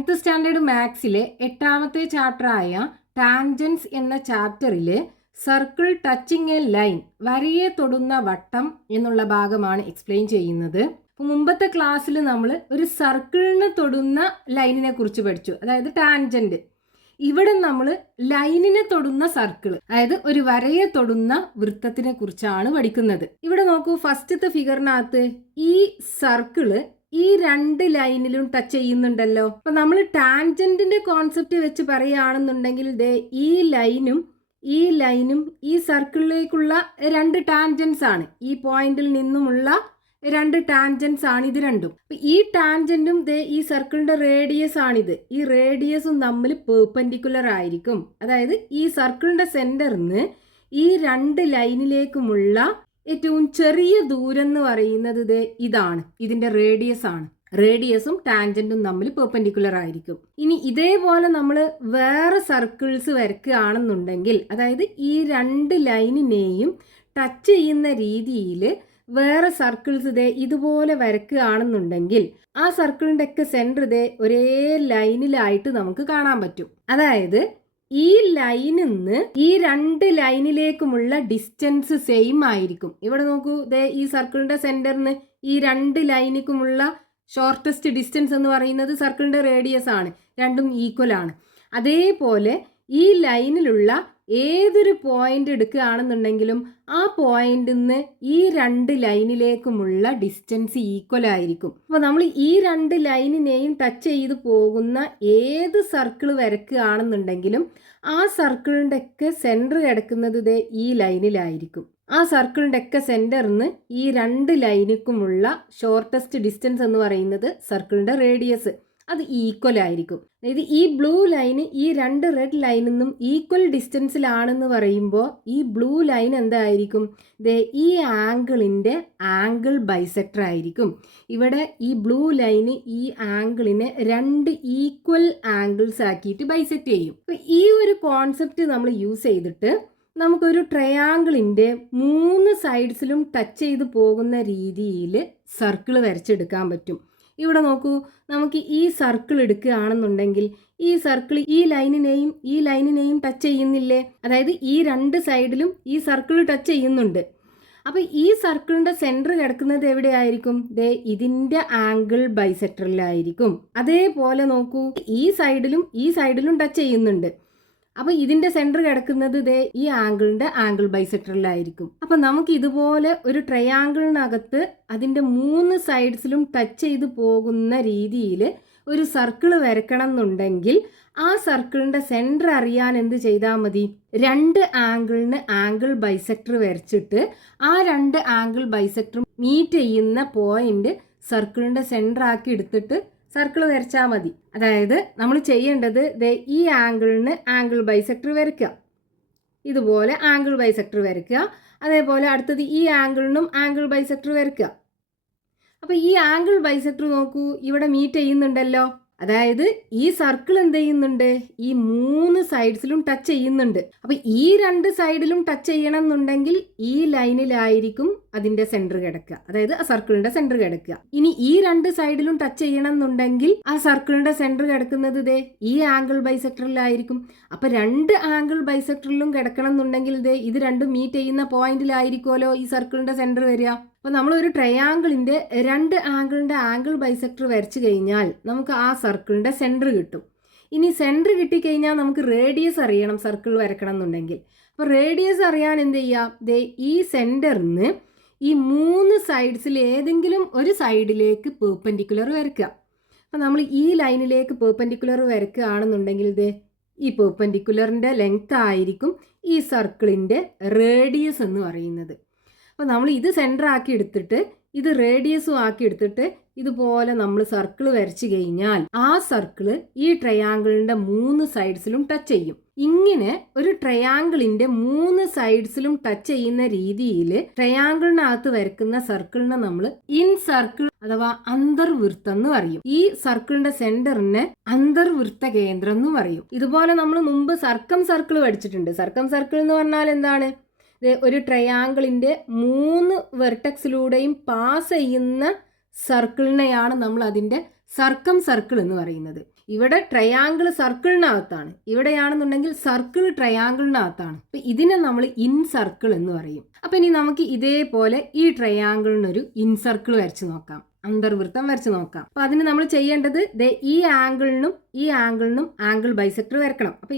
10th standard മാത്സിലെ 8ാമത്തെ ചാപ്റ്ററായ tangents എന്ന ചാപ്റ്ററിൽ circle touching A line, വരയെ തൊടുന്ന വട്ടം എന്നുള്ള ഭാഗമാണ് എക്സ്പ്ലെയിൻ ചെയ്യുന്നത്. മുമ്പത്തെ ക്ലാസ്സിൽ നമ്മൾ ഒരു സർക്കിളിന് തൊടുന്ന ലൈനിനെ കുറിച്ച് പഠിച്ചു, അതായത് ടാൻജന്റ്. ഇവിടെ നമ്മൾ ലൈനിനെ തൊടുന്ന സർക്കിൾ, അതായത് ഒരു വരയെ തൊടുന്ന വൃത്തത്തിനെ കുറിച്ചാണ് പഠിക്കുന്നത്. ഇവിടെ നോക്കൂ, ഫസ്റ്റത്തെ ഫിഗറിനകത്ത് ഈ സർക്കിള് ഈ രണ്ട് ലൈനിലും ടച്ച് ചെയ്യുന്നുണ്ടല്ലോ. അപ്പൊ നമ്മൾ ടാൻജന്റിന്റെ കോൺസെപ്റ്റ് വെച്ച് പറയുകയാണെന്നുണ്ടെങ്കിൽ ഈ ലൈനും ഈ സർക്കിളിലേക്കുള്ള രണ്ട് ടാൻജൻസ് ആണ്. ഈ പോയിന്റിൽ നിന്നുമുള്ള രണ്ട് ടാൻജൻസ് ആണ് ഇത് രണ്ടും. ഈ ടാൻജന്റും ഈ സർക്കിളിന്റെ റേഡിയസ് ആണിത്. ഈ റേഡിയസും തമ്മിൽ പെർപെൻഡിക്കുലർ ആയിരിക്കും. അതായത് ഈ സർക്കിളിന്റെ സെന്ററിന്ന് ഈ രണ്ട് ലൈനിലേക്കുമുള്ള ഏറ്റവും ചെറിയ ദൂരം എന്ന് പറയുന്നത് ഇതാണ്, ഇതിന്റെ റേഡിയസ് ആണ്. റേഡിയസും ടാൻജന്റും തമ്മിൽ പെർപെൻഡിക്കുലർ ആയിരിക്കും. ഇനി ഇതേപോലെ നമ്മൾ വേറെ സർക്കിൾസ് വരയ്ക്കുകയാണെന്നുണ്ടെങ്കിൽ, അതായത് ഈ രണ്ട് ലൈനിനെയും ടച്ച് ചെയ്യുന്ന രീതിയിൽ വേറെ സർക്കിൾസ് ഇതുപോലെ വരയ്ക്കുകയാണെന്നുണ്ടെങ്കിൽ ആ സർക്കിളിന്റെ ഒക്കെ സെന്റർ ഒരേ ലൈനിലായിട്ട് നമുക്ക് കാണാൻ പറ്റും. അതായത് ഈ ലൈനിൽ നിന്ന് ഈ രണ്ട് ലൈനിലേക്കുമുള്ള ഡിസ്റ്റൻസ് സെയിം ആയിരിക്കും. ഇവിടെ നോക്കൂ, ഈ സർക്കിളിന്റെ സെന്ററിന് ഈ രണ്ട് ലൈനിക്കുമുള്ള ഷോർട്ടസ്റ്റ് ഡിസ്റ്റൻസ് എന്ന് പറയുന്നത് സർക്കിളിന്റെ റേഡിയസ് ആണ്. രണ്ടും ഈക്വൽ ആണ്. അതേപോലെ ഈ ലൈനിലുള്ള ഏതൊരു പോയിന്റ് എടുക്കുകയാണെന്നുണ്ടെങ്കിലും ആ പോയിന്റിൽ നിന്ന് ഈ രണ്ട് ലൈനിലേക്കുമുള്ള ഡിസ്റ്റൻസ് ഈക്വൽ ആയിരിക്കും. അപ്പോൾ നമ്മൾ ഈ രണ്ട് ലൈനിനെയും ടച്ച് ചെയ്ത് പോകുന്ന ഏത് സർക്കിൾ വരയ്ക്കുകയാണെന്നുണ്ടെങ്കിലും ആ സർക്കിളിൻ്റെ ഒക്കെ സെൻറ്റർ കിടക്കുന്നത് ഈ ലൈനിലായിരിക്കും. ആ സർക്കിളിൻ്റെ ഒക്കെ സെൻറ്ററിന്ന് ഈ രണ്ട് ലൈനിക്കുമുള്ള ഷോർട്ടസ്റ്റ് ഡിസ്റ്റൻസ് എന്ന് പറയുന്നത് സർക്കിളിൻ്റെ റേഡിയസ്, അത് ഈക്വൽ ആയിരിക്കും. അതായത് ഈ ബ്ലൂ ലൈന് ഈ രണ്ട് റെഡ് ലൈനിൽ നിന്നും ഈക്വൽ ഡിസ്റ്റൻസിലാണെന്ന് പറയുമ്പോൾ ഈ ബ്ലൂ ലൈൻ എന്തായിരിക്കും? ഈ ആംഗിളിൻ്റെ ആംഗിൾ ബൈസെക്ടർ ആയിരിക്കും. ഇവിടെ ഈ ബ്ലൂ ലൈന് ഈ ആംഗിളിനെ രണ്ട് ഈക്വൽ ആംഗിൾസ് ആക്കിയിട്ട് ബൈസെക്ട് ചെയ്യും. അപ്പോൾ ഈ ഒരു കോൺസെപ്റ്റ് നമ്മൾ യൂസ് ചെയ്തിട്ട് നമുക്കൊരു ട്രയാങ്കിളിൻ്റെ 3 സൈഡ്സിലും ടച്ച് ചെയ്ത് പോകുന്ന രീതിയിൽ സർക്കിൾ വരച്ചെടുക്കാൻ പറ്റും. ഇവിടെ നോക്കൂ, നമുക്ക് ഈ സർക്കിൾ എടുക്കുകയാണെന്നുണ്ടെങ്കിൽ ഈ സർക്കിൾ ഈ ലൈനിനെയും ടച്ച് ചെയ്യുന്നില്ലേ? അതായത് ഈ രണ്ട് സൈഡിലും ഈ സർക്കിൾ ടച്ച് ചെയ്യുന്നുണ്ട്. അപ്പോൾ ഈ സർക്കിളിൻ്റെ സെൻറ്റർ കിടക്കുന്നത് എവിടെയായിരിക്കും? ഇതിൻ്റെ ആംഗിൾ ബൈസെക്ടറിലായിരിക്കും. അതേപോലെ നോക്കൂ, ഈ സൈഡിലും ടച്ച് ചെയ്യുന്നുണ്ട്. അപ്പോൾ ഇതിൻ്റെ സെൻറ്റർ കിടക്കുന്നത് ഈ ആംഗിളിൻ്റെ ആംഗിൾ ബൈസെക്ടറിലായിരിക്കും. അപ്പോൾ നമുക്ക് ഇതുപോലെ ഒരു ട്രയാങ്കിളിനകത്ത് അതിൻ്റെ 3 സൈഡ്സിലും ടച്ച് ചെയ്ത് പോകുന്ന രീതിയിൽ ഒരു സർക്കിൾ വരയ്ക്കണം എന്നുണ്ടെങ്കിൽ ആ സർക്കിളിൻ്റെ സെൻറ്റർ അറിയാൻ എന്ത് ചെയ്താൽ മതി? രണ്ട് ആംഗിളിന് ആംഗിൾ ബൈസെക്ടർ വരച്ചിട്ട് ആ രണ്ട് ആംഗിൾ ബൈസെക്ടറും മീറ്റ് ചെയ്യുന്ന പോയിന്റ് സർക്കിളിൻ്റെ സെൻറ്റർ ആക്കി എടുത്തിട്ട് സർക്കിൾ വരച്ചാൽ മതി. അതായത് നമ്മൾ ചെയ്യേണ്ടത് ഈ ആംഗിളിന് ആംഗിൾ ബൈസെക്ടർ വരയ്ക്കുക, ഇതുപോലെ ആംഗിൾ ബൈസെക്ടർ വരയ്ക്കുക. അതേപോലെ അടുത്തത് ഈ ആംഗിളിനും ആംഗിൾ ബൈസെക്ടർ വരയ്ക്കുക. അപ്പോൾ ഈ ആംഗിൾ ബൈസെക്ടർ നോക്കൂ, ഇവിടെ മീറ്റ് ചെയ്യുന്നുണ്ടല്ലോ. അതായത് ഈ സർക്കിൾ എന്ത് ചെയ്യുന്നുണ്ട്? ഈ 3 സൈഡ്സിലും ടച്ച് ചെയ്യുന്നുണ്ട്. അപ്പോൾ ഈ രണ്ട് സൈഡിലും ടച്ച് ചെയ്യണം എന്നുണ്ടെങ്കിൽ ഈ ലൈനിലായിരിക്കും അതിന്റെ സെന്റർ കിടക്കുക, അതായത് ആ സർക്കിളിന്റെ സെന്റർ കിടക്കുക. ഇനി ഈ രണ്ട് സൈഡിലും ടച്ച് ചെയ്യണം എന്നുണ്ടെങ്കിൽ ആ സർക്കിളിന്റെ സെന്റർ കിടക്കുന്നത് ഈ ആംഗിൾ ബൈസെക്ടറിലായിരിക്കും. അപ്പൊ രണ്ട് ആംഗിൾ ബൈസെക്ടറിലും കിടക്കണം എന്നുണ്ടെങ്കിൽ ഇത് രണ്ടും മീറ്റ് ചെയ്യുന്ന പോയിന്റിലായിരിക്കുമല്ലോ ഈ സർക്കിളിന്റെ സെന്റർ വരിക. അപ്പോൾ നമ്മൾ ഒരു ട്രയാങ്കിളിന്റെ രണ്ട് ആംഗിളിന്റെ ആംഗിൾ ബൈസെക്ടർ വരച്ചു കഴിഞ്ഞാൽ നമുക്ക് ആ സർക്കിളിന്റെ സെന്റർ കിട്ടും. ഇനി സെന്റർ കിട്ടിക്കഴിഞ്ഞാൽ നമുക്ക് റേഡിയസ് അറിയണം സർക്കിൾ വരക്കണം എന്നുണ്ടെങ്കിൽ. അപ്പോൾ റേഡിയസ് അറിയാൻ എന്ത് ചെയ്യുക? ഈ സെന്ററിന് ഈ 3 സൈഡ്സിൽ ഏതെങ്കിലും ഒരു സൈഡിലേക്ക് പെർപെൻഡിക്കുലർ വരയ്ക്കുക. അപ്പോൾ നമ്മൾ ഈ ലൈനിലേക്ക് പെർപെൻഡിക്കുലർ വരയ്ക്കുകയാണെന്നുണ്ടെങ്കിൽ ഈ പെർപെൻഡിക്കുലറിൻ്റെ ലെങ്ത് ആയിരിക്കും ഈ സർക്കിളിൻ്റെ റേഡിയസ് എന്ന് പറയുന്നത്. അപ്പോൾ നമ്മൾ ഇത് സെൻറ്റർ ആക്കി എടുത്തിട്ട് ഇത് റേഡിയസും ആക്കി എടുത്തിട്ട് ഇതുപോലെ നമ്മൾ സർക്കിൾ വരച്ചു കഴിഞ്ഞാൽ ആ സർക്കിള് ഈ ട്രയാങ്കിളിൻ്റെ 3 സൈഡ്സിലും ടച്ച് ചെയ്യും. ഇങ്ങനെ ഒരു ട്രയാങ്കിളിൻ്റെ 3 സൈഡ്സിലും ടച്ച് ചെയ്യുന്ന രീതിയിൽ ട്രയാങ്കിളിനകത്ത് വരക്കുന്ന സർക്കിളിനെ നമ്മൾ ഇൻ സർക്കിൾ അഥവാ അന്തർവൃത്തം എന്ന് പറയും. ഈ സർക്കിളിന്റെ സെന്ററിനെ അന്തർവൃത്ത കേന്ദ്രം എന്ന് പറയും. ഇതുപോലെ നമ്മൾ മുമ്പ് സർക്കം സർക്കിൾ പഠിച്ചിട്ടുണ്ട്. സർക്കം സർക്കിൾ എന്ന് പറഞ്ഞാൽ എന്താണ്? ഒരു ട്രയാങ്കിളിൻ്റെ 3 വെർട്ടെക്സിലൂടെയും പാസ് ചെയ്യുന്ന സർക്കിളിനെയാണ് നമ്മൾ അതിൻ്റെ സർക്കം സർക്കിൾ എന്ന് പറയുന്നത്. ഇവിടെ ട്രയാങ്കിൾ സർക്കിളിനകത്താണ്, ഇവിടെയാണെന്നുണ്ടെങ്കിൽ സർക്കിൾ ട്രയാങ്കിളിനകത്താണ്. അപ്പം ഇതിനെ നമ്മൾ ഇൻ സർക്കിൾ എന്ന് പറയും. അപ്പം ഇനി നമുക്ക് ഇതേപോലെ ഈ ട്രയാങ്കിളിനൊരു ഇൻ സർക്കിൾ വരച്ച് നോക്കാം, അന്തർവൃത്തം വരച്ച് നോക്കാം. അപ്പൊ അതിന് നമ്മൾ ചെയ്യേണ്ടത് ഈ ആംഗിളിനും ഈ ആംഗിളിനും ആംഗിൾ ബൈസെക്ടർ വരക്കണം. അപ്പൊ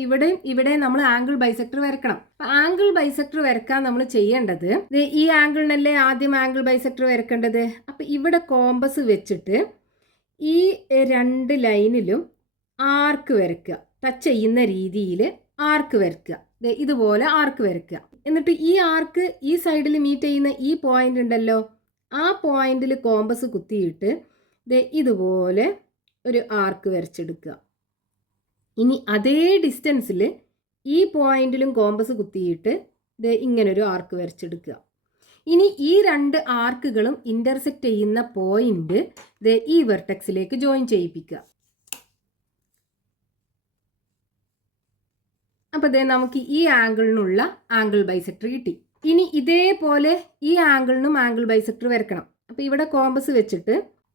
ഇവിടെ നമ്മൾ ആംഗിൾ ബൈസെക്ടർ വരക്കണം. അപ്പൊ ആംഗിൾ ബൈസെക്ടർ വരക്കാൻ നമ്മൾ ചെയ്യേണ്ടത് ഈ ആംഗിളിനല്ലേ ആദ്യം ആംഗിൾ ബൈസെക്ടർ വരക്കേണ്ടത്. അപ്പൊ ഇവിടെ കോമ്പസ് വെച്ചിട്ട് ഈ 2 ലൈനിലും ആർക്ക് വരയ്ക്കുക, ടച്ച് ചെയ്യുന്ന രീതിയിൽ ആർക്ക് വരയ്ക്കുക. ഇതുപോലെ ആർക്ക് വരയ്ക്കുക. എന്നിട്ട് ഈ ആർക്ക് ഈ സൈഡിൽ മീറ്റ് ചെയ്യുന്ന ഈ പോയിന്റ് ഉണ്ടല്ലോ, ആ പോയിന്റിൽ കോമ്പസ് കുത്തിയിട്ട് ഇതുപോലെ ഒരു ആർക്ക് വരച്ചെടുക്കുക. ഇനി അതേ ഡിസ്റ്റൻസിൽ ഈ പോയിന്റിലും കോമ്പസ് കുത്തിയിട്ട് ഇങ്ങനൊരു ആർക്ക് വരച്ചെടുക്കുക. ഇനി ഈ 2 ആർക്കുകളും ഇന്റർസെക്റ്റ് ചെയ്യുന്ന പോയിന്റ് ഈ വെർട്ടെക്സിലേക്ക് ജോയിൻ ചെയ്യിപ്പിക്കുക. അപ്പൊ നമുക്ക് ഈ ആംഗിളിനുള്ള ആംഗിൾ ബൈസെക്ടർ കിട്ടി. ഇനി ഇതേപോലെ ഈ ആംഗിളിനും ആംഗിൾ ബൈസെക്ടർ വരക്കണം. അപ്പോൾ ഇവിടെ കോമ്പസ് വെച്ചിട്ട്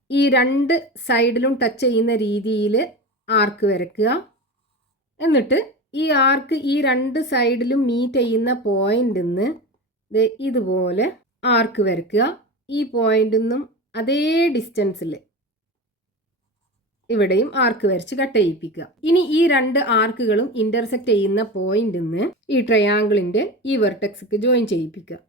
ഈ 2 സൈഡിലും ടച്ച് ചെയ്യുന്ന രീതിയിൽ ആർക്ക് വരയ്ക്കുക. എന്നിട്ട് ഈ ആർക്ക് ഈ 2 സൈഡിലും മീറ്റ് ചെയ്യുന്ന പോയിന്റിൽ നിന്ന് ഇതുപോലെ ആർക്ക് വരയ്ക്കുക. ഈ പോയിന്റിൽ നിന്നും അതേ ഡിസ്റ്റൻസിൽ ഇവിടെയും ആർക്ക് വരച്ച് കട്ട് ചെയ്യിപ്പിക്കുക. ഇനി ഈ 2 ആർക്കുകളും ഇന്റർസെക്റ്റ് ചെയ്യുന്ന പോയിന്റിൽ നിന്ന് ഈ ട്രയാങ്കിളിന്റെ ഈ വെർട്ടെക്സിക്ക് ജോയിൻ ചെയ്യിപ്പിക്കുക.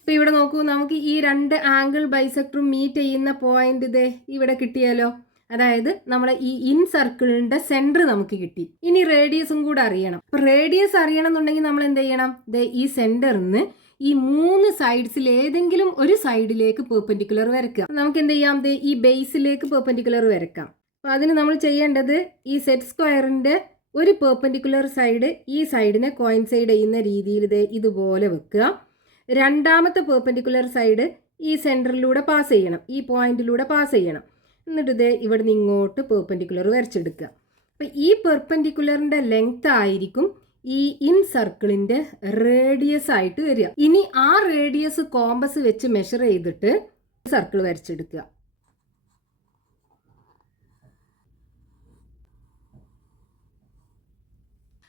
ഇപ്പൊ ഇവിടെ നോക്കൂ, നമുക്ക് ഈ 2 ആംഗിൾ ബൈസെക്ടറും മീറ്റ് ചെയ്യുന്ന പോയിന്റ് ഇവിടെ കിട്ടിയാലോ. അതായത് നമ്മളെ ഈ ഇൻ സർക്കിളിന്റെ സെന്റർ നമുക്ക് കിട്ടി. ഇനി റേഡിയസും കൂടെ അറിയണം. അപ്പൊ റേഡിയസ് അറിയണം എന്നുണ്ടെങ്കിൽ നമ്മൾ എന്ത് ചെയ്യണം, ഈ സെന്ററിന്ന് ഈ 3 സൈഡ്സിൽ ഏതെങ്കിലും ഒരു സൈഡിലേക്ക് പെർപെൻഡിക്കുലർ വരയ്ക്കുക. നമുക്ക് എന്ത് ചെയ്യാം, ഈ ബേസിലേക്ക് പെർപെൻഡിക്കുലർ വരയ്ക്കാം. അപ്പൊ അതിന് നമ്മൾ ചെയ്യേണ്ടത് ഈ സെറ്റ് സ്ക്വയറിന്റെ ഒരു പെർപെൻഡിക്കുലർ സൈഡ് ഈ സൈഡിനെ കോയിൻസൈഡ് ചെയ്യുന്ന രീതിയിൽ ഇതുപോലെ വെക്കുക. രണ്ടാമത്തെ പെർപെൻഡിക്കുലർ സൈഡ് ഈ സെന്ററിലൂടെ പാസ് ചെയ്യണം, ഈ പോയിന്റിലൂടെ പാസ് ചെയ്യണം. എന്നിട്ട് ഇവിടെ നിന്ന് ഇങ്ങോട്ട് പെർപെൻഡിക്കുലർ വരച്ചെടുക്കുക. അപ്പം ഈ പെർപെൻഡിക്കുലറിന്റെ ലെങ്ത് ആയിരിക്കും ഈ ഇൻ സർക്കിളിന്റെ റേഡിയസ് ആയിട്ട് വരിക. ഇനി ആ റേഡിയസ് കോമ്പസ് വെച്ച് മെഷർ ചെയ്തിട്ട് സർക്കിൾ വരച്ചെടുക്കുക.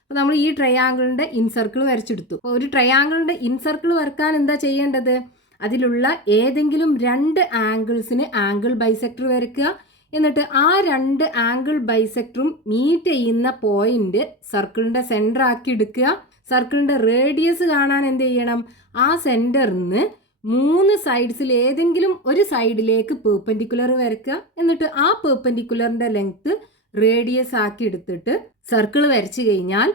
അപ്പോൾ നമ്മൾ ഈ ട്രയാങ്കിളിന്റെ ഇൻ സർക്കിൾ വരച്ചെടുത്തു. അപ്പോൾ ഒരു ട്രയാങ്കിളിന്റെ ഇൻ സർക്കിൾ വരക്കാൻ എന്താ ചെയ്യേണ്ടത്, അതിലുള്ള ഏതെങ്കിലും 2 ആംഗിൾസിന് ആംഗിൾ ബൈസെക്ടർ വരയ്ക്കുക. എന്നിട്ട് ആ 2 ആംഗിൾ ബൈസെക്ടറും മീറ്റ് ചെയ്യുന്ന പോയിന്റ് സർക്കിളിന്റെ സെന്റർ ആക്കി എടുക്കുക. സർക്കിളിന്റെ റേഡിയസ് കാണാൻ എന്ത് ചെയ്യണം, ആ സെന്ററിന്ന് 3 സൈഡ്സിൽ ഏതെങ്കിലും ഒരു സൈഡിലേക്ക് പെർപെൻഡിക്കുലർ വരയ്ക്കുക. എന്നിട്ട് ആ പെർപെൻഡിക്കുലറിന്റെ ലെങ്ത് റേഡിയസ് ആക്കി എടുത്തിട്ട് സർക്കിൾ വരച്ചു കഴിഞ്ഞാൽ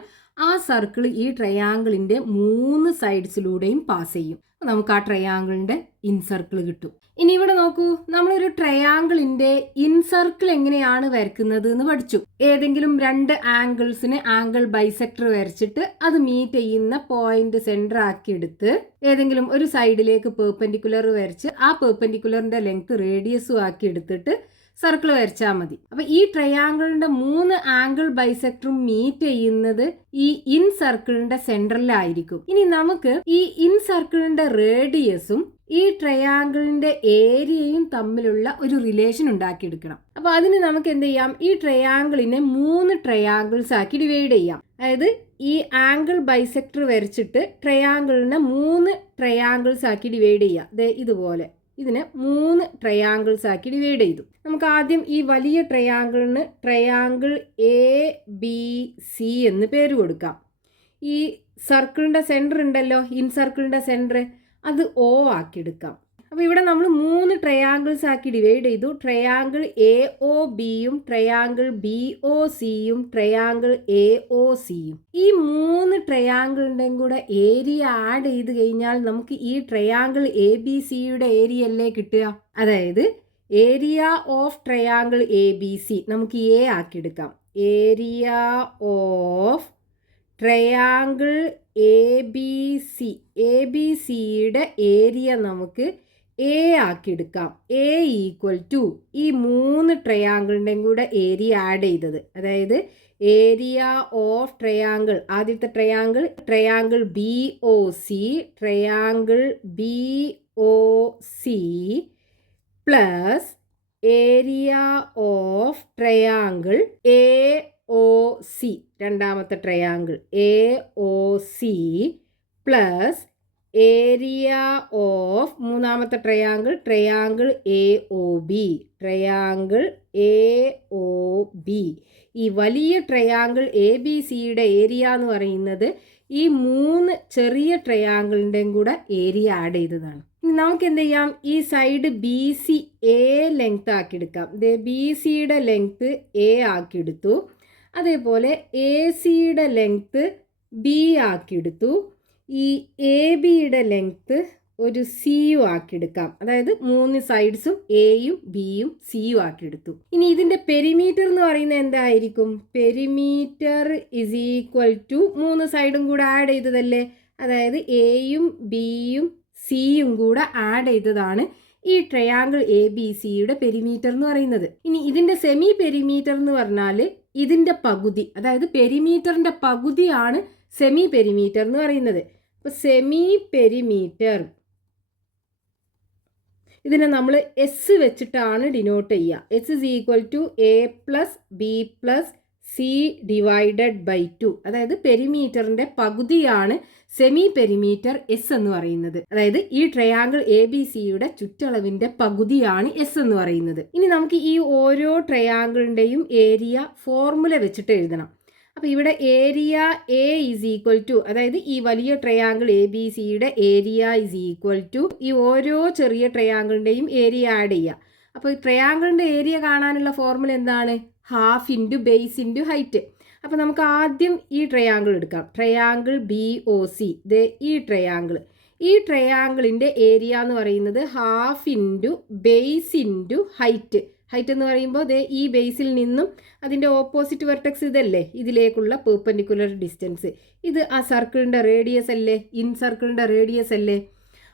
ആ സർക്കിൾ ഈ ട്രയാങ്കിളിന്റെ 3 സൈഡ്സിലൂടെയും പാസ് ചെയ്യും. നമുക്ക് ആ ട്രയാങ്കിളിന്റെ ഇൻ സർക്കിൾ കിട്ടും. ഇനി ഇവിടെ നോക്കൂ, നമ്മളൊരു ട്രയാങ്കിളിന്റെ ഇൻ സർക്കിൾ എങ്ങനെയാണ് വരയ്ക്കുന്നത് എന്ന് പഠിച്ചു. ഏതെങ്കിലും 2 ആംഗിൾസിന് ആംഗിൾ ബൈസെക്ടർ വരച്ചിട്ട് അത് മീറ്റ് ചെയ്യുന്ന പോയിന്റ് സെന്റർ ആക്കി എടുത്ത് ഏതെങ്കിലും ഒരു സൈഡിലേക്ക് പെർപെൻഡിക്കുലർ വരച്ച് ആ പെർപെൻഡിക്കുലറിന്റെ ലെങ്ത് റേഡിയസും ആക്കി എടുത്തിട്ട് സർക്കിൾ വരച്ചാൽ മതി. അപ്പൊ ഈ ട്രയാങ്കിളിന്റെ 3 ആംഗിൾ ബൈസെക്ടറും മീറ്റ് ചെയ്യുന്നത് ഈ ഇൻ സർക്കിളിന്റെ സെന്ററിലായിരിക്കും. ഇനി നമുക്ക് ഈ ഇൻ സർക്കിളിന്റെ റേഡിയസും ഈ ട്രയാങ്കിളിന്റെ ഏരിയയും തമ്മിലുള്ള ഒരു റിലേഷൻ ഉണ്ടാക്കിയെടുക്കണം. അപ്പൊ അതിന് നമുക്ക് എന്ത് ചെയ്യാം, ഈ ട്രയാങ്കിളിനെ 3 ട്രയാങ്കിൾസ് ആക്കി ഡിവൈഡ് ചെയ്യാം. അതായത് ഈ ആംഗിൾ ബൈസെക്ടർ വരച്ചിട്ട് ട്രയാങ്കിളിനെ 3 ട്രയാങ്കിൾസ് ആക്കി ഡിവൈഡ് ചെയ്യാം. ഇതുപോലെ ഇതിനെ 3 ട്രയാങ്കിൾസ് ആക്കി ഡിവൈഡ് ചെയ്തു. നമുക്ക് ആദ്യം ഈ വലിയ ട്രയാങ്കിളിന് ട്രയാങ്കിൾ ABC എന്ന് പേര് കൊടുക്കാം. ഈ സർക്കിളിന്റെ സെന്റർ ഉണ്ടല്ലോ, ഇൻ സർക്കിളിന്റെ സെന്റർ, അത് O ആക്കി എടുക്കാം. അപ്പോൾ ഇവിടെ നമ്മൾ 3 ട്രയാങ്കിൾസ് ആക്കി ഡിവൈഡ് ചെയ്തു. ട്രയാങ്കിൾ AOBയും ട്രയാങ്കിൾ BOCയും ട്രയാങ്കിൾ AOCയും. ഈ 3 ട്രയാങ്കിളിൻ്റെയും കൂടെ ഏരിയ ആഡ് ചെയ്ത് കഴിഞ്ഞാൽ നമുക്ക് ഈ ട്രയാങ്കിൾ ABCയുടെ ഏരിയ അല്ലേ കിട്ടുക. അതായത് ഏരിയ ഓഫ് ട്രയാങ്കിൾ ABC നമുക്ക് A ആക്കി എടുക്കാം. ഏരിയ ഓഫ് ട്രയാങ്കിൾ ABCയുടെ ഏരിയ നമുക്ക് A ആക്കിയെടുക്കാം. A ഈക്വൽ ടു ഈ 3 ട്രയാങ്കിളിൻ്റെയും കൂടെ ഏരിയ ആഡ് ചെയ്തത്, അതായത് ഏരിയ ഓഫ് ട്രയാങ്കിൾ, ആദ്യത്തെ triangle BOC plus area of triangle A O C, രണ്ടാമത്തെ triangle A O C plus area of മൂന്നാമത്തെ triangle A O B, triangle A O B. ഈ വലിയ ട്രയാങ്കിൾ എ ബി സിയുടെ area എന്ന് പറയുന്നത് ഈ 3 ചെറിയ ട്രയാങ്കിളിൻ്റെയും കൂടെ ഏരിയ ആഡ് ചെയ്തതാണ്. ഇനി നമുക്ക് എന്ത് ചെയ്യാം, ഈ side B C A length ആക്കി എടുക്കാം. ബി സിയുടെ ലെങ്ത് എ ആക്കി എടുത്തു. അതേപോലെ എ സിയുടെ ലെങ്ത് ബി ആക്കി എടുത്തു. ഈ എ ബിയുടെ ലെങ്ത് ഒരു സിയു ആക്കിയെടുക്കാം. അതായത് 3 സൈഡ്സും എയും ബിയും സിയും ആക്കിയെടുത്തു. ഇനി ഇതിൻ്റെ പെരിമീറ്റർ എന്ന് പറയുന്നത് എന്തായിരിക്കും? പെരിമീറ്റർ ഇസ് ഈക്വൽ ടു 3 സൈഡും കൂടെ ആഡ് ചെയ്തതല്ലേ, അതായത് എയും ബിയും സിയും കൂടെ ആഡ് ചെയ്തതാണ് ഈ ട്രയാങ്കിൾ എ ബി സിയുടെ പെരിമീറ്റർ എന്ന് പറയുന്നത്. ഇനി ഇതിൻ്റെ സെമി പെരിമീറ്റർ എന്ന് പറഞ്ഞാൽ ഇതിൻ്റെ പകുതി, അതായത് പെരിമീറ്ററിൻ്റെ പകുതിയാണ് സെമി പെരിമീറ്റർ എന്ന് പറയുന്നത്. അപ്പോൾ സെമി പെരിമീറ്റർ ഇതിനെ നമ്മൾ എസ് വെച്ചിട്ടാണ് ഡിനോട്ട് ചെയ്യുക. S is equal to A plus B plus C divided by 2. അതായത് പെരിമീറ്ററിൻ്റെ പകുതിയാണ് സെമി പെരിമീറ്റർ എസ് എന്ന് പറയുന്നത്. അതായത് ഈ ട്രയാങ്കിൾ എ ബി സിയുടെ ചുറ്റളവിൻ്റെ പകുതിയാണ് എസ് എന്ന് പറയുന്നത്. ഇനി നമുക്ക് ഈ ഓരോ ട്രയാങ്കിളിൻ്റെയും ഏരിയ ഫോർമുല വെച്ചിട്ട് എഴുതണം. അപ്പോൾ ഇവിടെ area A is equal to, അതായത് ഈ വലിയ ട്രയാങ്കിൾ എ ബി സിയുടെ ഏരിയ ഈസ് ഈക്വൽ ടു ഈ ഓരോ ചെറിയ ട്രയാങ്കിളിൻ്റെയും ഏരിയ ആഡ് ചെയ്യുക. അപ്പോൾ ഈ ട്രയാങ്കിളിൻ്റെ ഏരിയ കാണാനുള്ള ഫോർമുല എന്താണ്? Half into base into height. അപ്പോൾ നമുക്ക് ആദ്യം ഈ ട്രയാങ്കിൾ എടുക്കാം. ട്രയാങ്കിൾ ബി ഒ സി, ഈ ട്രയാങ്കിളിൻ്റെ ഏരിയ എന്ന് പറയുന്നത് half into base into height. Height എന്ന് പറയുമ്പോൾ ഈ ബേസിൽ നിന്നും അതിൻ്റെ ഓപ്പോസിറ്റ് വെർട്ടെക്സ് ഇതല്ലേ, ഇതിലേക്കുള്ള പെർപെൻഡിക്കുലർ ഡിസ്റ്റൻസ്. ഇത് ആ സർക്കിളിൻ്റെ റേഡിയസ് അല്ലേ, ഇൻ സർക്കിളിൻ്റെ റേഡിയസ് അല്ലേ.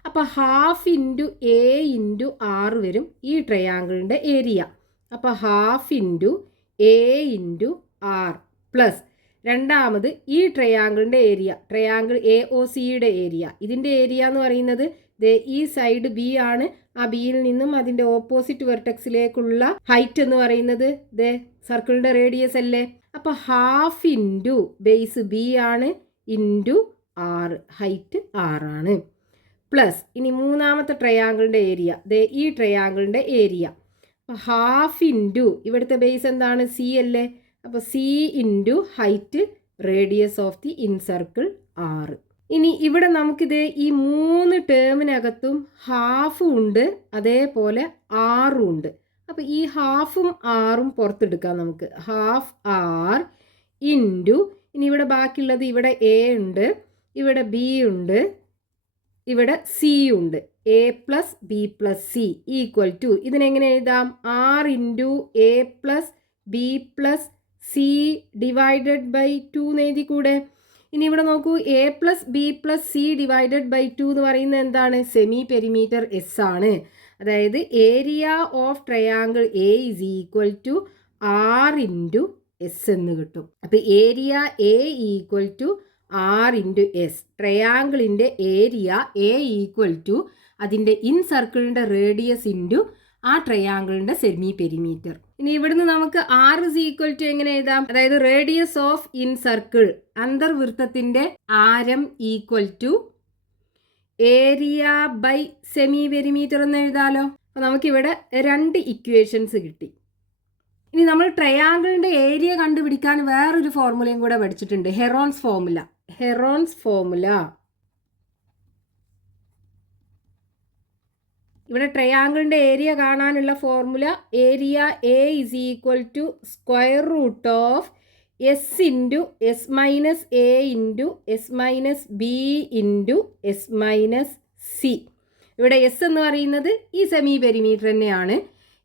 അപ്പോൾ half into A into R വരും ഈ ട്രയാങ്കിളിൻ്റെ ഏരിയ. അപ്പോൾ half into A into R plus രണ്ടാമത് ഈ ട്രയാങ്കിളിൻ്റെ ഏരിയ, ട്രയാങ്കിൾ എ ഒ സിയുടെ ഏരിയ. ഇതിൻ്റെ ഏരിയ എന്ന് പറയുന്നത് ഈ സൈഡ് ബി ആണ്. ആ ബിയിൽ നിന്നും അതിൻ്റെ ഓപ്പോസിറ്റ് വെർട്ടെക്സിലേക്കുള്ള ഹൈറ്റ് എന്ന് പറയുന്നത് സർക്കിളിൻ്റെ റേഡിയസ് അല്ലേ. അപ്പോൾ ഹാഫ് ഇൻറ്റു ബേസ് ബി ആണ് ഇൻറ്റു ആർ, ഹൈറ്റ് ആറാണ്. പ്ലസ് ഇനി മൂന്നാമത്തെ ട്രയാങ്കിളിൻ്റെ ഏരിയ, ഈ ട്രയാങ്കിളിൻ്റെ ഏരിയ. അപ്പോൾ ഹാഫ് ഇൻറ്റു ഇവിടുത്തെ ബേസ് എന്താണ്? സി അല്ലേ. അപ്പോൾ C into height radius of the in circle 6. ഇനി ഇവിടെ നമുക്കിത് ഈ 3 ടേമിനകത്തും ഹാഫും ഉണ്ട്, അതേപോലെ ആറും ഉണ്ട്. അപ്പോൾ ഈ ഹാഫും ആറും പുറത്തെടുക്കാം നമുക്ക്. ഹാഫ് ആർ ഇൻറ്റു ഇനി ഇവിടെ ബാക്കിയുള്ളത് ഇവിടെ എ ഉണ്ട്, ഇവിടെ ബി ഉണ്ട്, ഇവിടെ സി ഉണ്ട്. A plus B plus C equal to ഇതിനെങ്ങനെ എഴുതാം? R into A plus B plus C divided by 2 എന്ന് എഴുതി കൂടെ. ഇനി ഇവിടെ നോക്കൂ, A plus B plus C divided by 2 എന്ന് പറയുന്നത് എന്താണ്? സെമി പെരിമീറ്റർ എസ് ആണ്. അതായത് area of triangle A is equal to R into S എന്ന് കിട്ടും. അപ്പോൾ area A equal to R into S. ട്രയാങ്കിളിൻ്റെ ഏരിയ എ ഈക്വൽ ടു അതിൻ്റെ ഇൻ സർക്കിളിൻ്റെ റേഡിയസ് ഇൻറ്റു ആ ട്രയാങ്കിളിൻ്റെ സെമി പെരിമീറ്റർ. ഇനി ഇവിടുന്ന് നമുക്ക് ആർ ഇസ് ഈക്വൽ ടു എങ്ങനെ എഴുതാം? അതായത് റേഡിയസ് ഓഫ് ഇൻ സർക്കിൾ, അന്തർവൃത്തത്തിൻ്റെ ആരം equal to area by semi perimeter എന്ന് എഴുതാലോ. അപ്പോൾ നമുക്കിവിടെ 2 ഇക്വേഷൻസ് കിട്ടി. ഇനി നമ്മൾ ട്രയാങ്കിളിൻ്റെ ഏരിയ കണ്ടുപിടിക്കാൻ വേറൊരു ഫോർമുലയും കൂടെ പഠിച്ചിട്ടുണ്ട്, ഹെറോൺസ് ഫോർമുല. ഇവിടെ ട്രയാങ്കിളിൻ്റെ ഏരിയ കാണാനുള്ള formula area A is equal to square root of S into S minus A into S minus B into S minus C. ഇവിടെ എസ് എന്ന് പറയുന്നത് ഈ സെമി പെരിമീറ്റർ തന്നെയാണ്.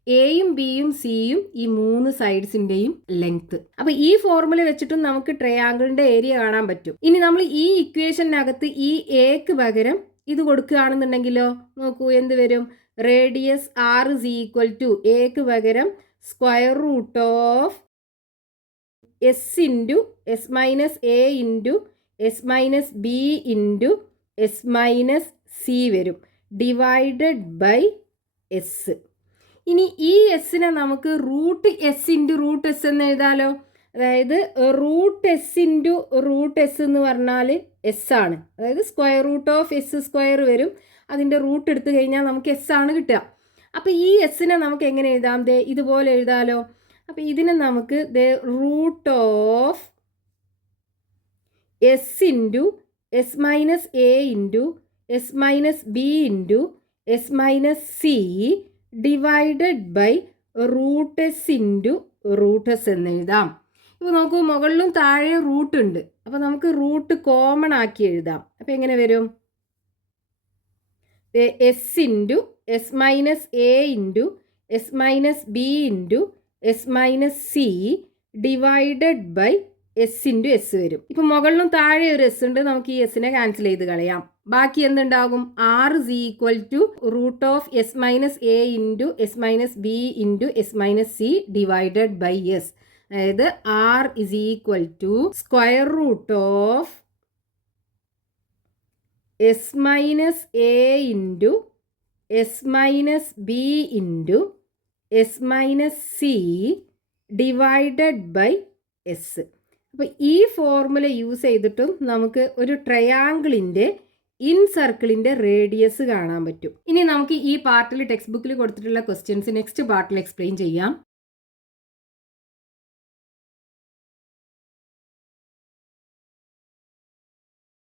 എയും ബിയും സിയും ഈ 3 സൈഡ്സിൻ്റെയും ലെങ്ത്. അപ്പോൾ ഈ ഫോർമുല വെച്ചിട്ടും നമുക്ക് ട്രയാങ്കിളിൻ്റെ ഏരിയ കാണാൻ പറ്റും. ഇനി നമ്മൾ ഈ ഇക്വേഷനകത്ത് ഈ എക്ക് പകരം ഇത് കൊടുക്കുകയാണെന്നുണ്ടെങ്കിലോ, നോക്കൂ എന്ത് വരും? Radius R is equal to എക്ക് പകരം square root of S into S minus A into S minus B into S minus C വരും, ഡിവൈഡഡ് ബൈ എസ്. ഇനി ഈ എസ്സിനെ നമുക്ക് root S into root S എന്ന് എഴുതാലോ. അതായത് root S into root S എന്ന് പറഞ്ഞാൽ എസ് ആണ്. അതായത് square root of S square വരും. അതിൻ്റെ റൂട്ട് എടുത്തു കഴിഞ്ഞാൽ നമുക്ക് എസ് ആണ് കിട്ടുക. അപ്പോൾ ഈ എസ്സിനെ നമുക്ക് എങ്ങനെ എഴുതാം? ദേ ഇതുപോലെ എഴുതാലോ. അപ്പോൾ ഇതിനെ നമുക്ക് ദേ root of S into S minus A into S minus B into S minus C divided by root S into root S എന്ന് എഴുതാം. ഇപ്പോൾ നോക്കൂ, മുകളിലും താഴെ റൂട്ട് ഉണ്ട്. അപ്പോൾ നമുക്ക് റൂട്ട് കോമൺ ആക്കി എഴുതാം. അപ്പോൾ എങ്ങനെ വരും? S into S minus A into S minus B into S minus C divided by S into S വരും. ഇപ്പം മുകളിലും താഴെ ഒരു എസ് ഉണ്ട്. നമുക്ക് ഈ എസ്സിനെ ക്യാൻസൽ ചെയ്ത് കളയാം. ബാക്കി എന്തുണ്ടാകും? R is equal to root of S minus A into S minus B into S minus C divided by S. അതായത് R is equal to square root of S minus A into S minus B into S minus C divided by S. അപ്പോൾ ഈ formula use ചെയ്തിട്ടും നമുക്ക് ഒരു ട്രയാങ്കിളിൻ്റെ in സർക്കിളിൻ്റെ radius കാണാൻ പറ്റും. ഇനി നമുക്ക് ഈ പാർട്ടിൽ ടെക്സ്റ്റ് ബുക്കിൽ കൊടുത്തിട്ടുള്ള ക്വസ്റ്റ്യൻസ് നെക്സ്റ്റ് പാർട്ടിൽ എക്സ്പ്ലെയിൻ ചെയ്യാം.